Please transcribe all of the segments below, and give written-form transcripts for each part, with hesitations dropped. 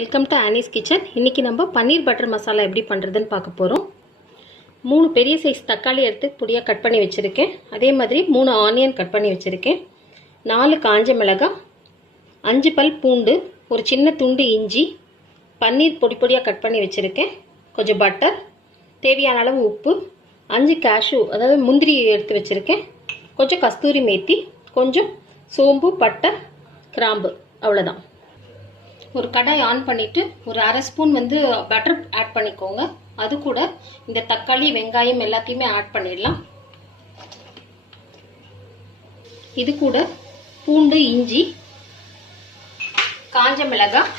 Welcome to Annie's kitchen. இன்றைக்கி நம்ம பன்னீர் butter masala எப்படி பண்ணுறதுன்னு பார்க்க போகிறோம். 3 பெரிய சைஸ் தக்காளி எடுத்து பொடியாக கட் பண்ணி வச்சுருக்கேன். அதே மாதிரி 3 ஆனியன் கட் பண்ணி வச்சுருக்கேன். 4 காஞ்ச மிளகாய், 5 பல் பூண்டு, ஒரு சின்ன துண்டு இஞ்சி, பன்னீர் பொடி பொடியாக கட் பண்ணி வச்சுருக்கேன். கொஞ்சம் பட்டர், தேவையான அளவு உப்பு, 5 கேஷ்யூ அதாவது முந்திரி எடுத்து வச்சுருக்கேன். கொஞ்சம் கஸ்தூரி மேத்தி, கொஞ்சம் சோம்பு, பட்டை, கிராம்பு, அவ்வளோதான். ஒரு கடாய் ஆன் பண்ணிவிட்டு ஒரு அரை ஸ்பூன் பட்டர் ஆட் பண்ணிக்கோங்க. அது கூட இந்த தக்காளி, வெங்காயம் எல்லாத்தையுமே ஆட் பண்ணிடலாம். இது கூட பூண்டு, இஞ்சி, காஞ்ச மிளகாய்,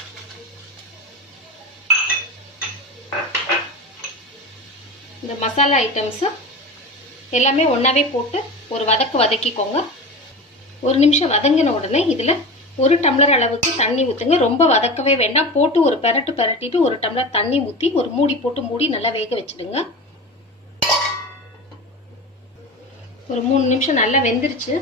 இந்த மசாலா ஐட்டம்ஸ் எல்லாமே ஒன்றாவே போட்டு ஒரு வதக்கிக்கோங்க. ஒரு நிமிஷம் வதங்கின உடனே இதில் 1 டம்ளர் அளவுக்கு தண்ணி ஊற்றுங்க. ரொம்ப வதக்கவே வேண்டாம். போட்டு ஒரு பெரட்டிட்டு 1 டம்ளர் தண்ணி ஊற்றி ஒரு மூடி போட்டு மூடி நல்லா வேக வச்சுடுங்க. ஒரு 3 நிமிஷம் நல்லா வெந்துருச்சு.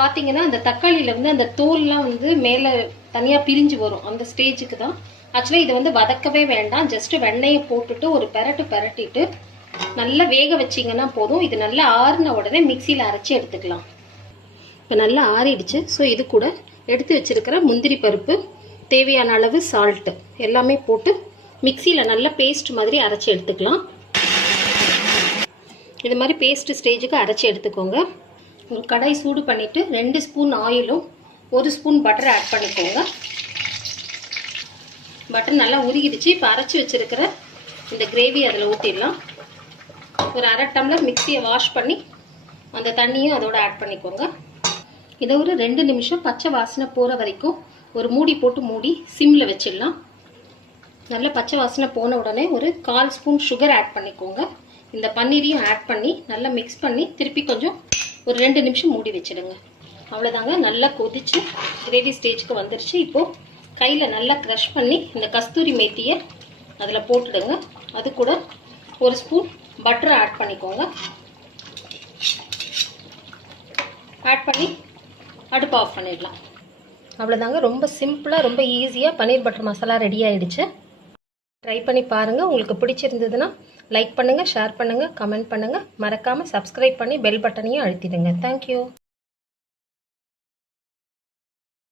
பார்த்தீங்கன்னா அந்த தக்காளியில் அந்த தோல்லாம் மேலே தனியாக பிரிஞ்சு வரும். அந்த ஸ்டேஜுக்கு தான். ஆக்சுவலாக இதை வதக்கவே வேண்டாம். ஜஸ்ட் வெண்ணெயை போட்டுட்டு ஒரு பெரட்டிட்டு நல்லா வேக வச்சிங்கன்னா போதும். இது நல்லா ஆறின உடனே மிக்சியில் அரைச்சி எடுத்துக்கலாம். இப்போ நல்லா ஆறிடுச்சு. ஸோ இது கூட எடுத்து வச்சிருக்கிற முந்திரி பருப்பு, தேவையான அளவு சால்ட்டு எல்லாமே போட்டு மிக்சியில் நல்லா பேஸ்ட் மாதிரி அரைச்சி எடுத்துக்கலாம். இது மாதிரி பேஸ்ட் ஸ்டேஜுக்கு அரைச்சி எடுத்துக்கோங்க. ஒரு கடாய் சூடு பண்ணிவிட்டு 2 ஸ்பூன் ஆயிலும் 1 ஸ்பூன் பட்டர் ஆட் பண்ணிக்கோங்க. பட்டர் நல்லா உருகிடுச்சு. இப்போ அரைச்சி வச்சிருக்கிற இந்த கிரேவி அதில் ஊற்றிடலாம். ஒரு அரை டம்ளர் மிக்சியை வாஷ் பண்ணி அந்த தண்ணியும் அதோட ஆட் பண்ணிக்கோங்க. இதை ஒரு 2 நிமிஷம் பச்சை வாசனை போகிற வரைக்கும் ஒரு மூடி போட்டு மூடி சிம்மில் வச்சிடலாம். நல்ல பச்சை வாசனை போன உடனே ஒரு 1/4 ஸ்பூன் சுகர் ஆட் பண்ணிக்கோங்க. இந்த பன்னீரையும் ஆட் பண்ணி நல்லா மிக்ஸ் பண்ணி திருப்பி கொஞ்சம் ஒரு 2 நிமிஷம் மூடி வச்சிடுங்க. அவ்வளோதாங்க. நல்லா கொதிச்சு கிரேவி ஸ்டேஜுக்கு வந்துருச்சு. இப்போது கையில் நல்லா க்ரஷ் பண்ணி இந்த கஸ்தூரி மேத்தியை அதில் போட்டுடுங்க. அது கூட 1 ஸ்பூன் பட்டர் ஆட் பண்ணிக்கோங்க. ஆட் பண்ணி அடுப்பு ஆஃப் பண்ணிடலாம். அவ்வளோதாங்க. ரொம்ப சிம்பிளாக, ரொம்ப ஈஸியாக பன்னீர் பட்டர் மசாலா ரெடி ஆகிடுச்சு. ட்ரை பண்ணி பாருங்கள். உங்களுக்கு பிடிச்சிருந்ததுன்னா லைக் பண்ணுங்கள், ஷேர் பண்ணுங்கள், கமெண்ட் பண்ணுங்கள். மறக்காமல் சப்ஸ்கிரைப் பண்ணி பெல் பட்டனையும் அழுத்திடுங்க. தேங்க்யூ.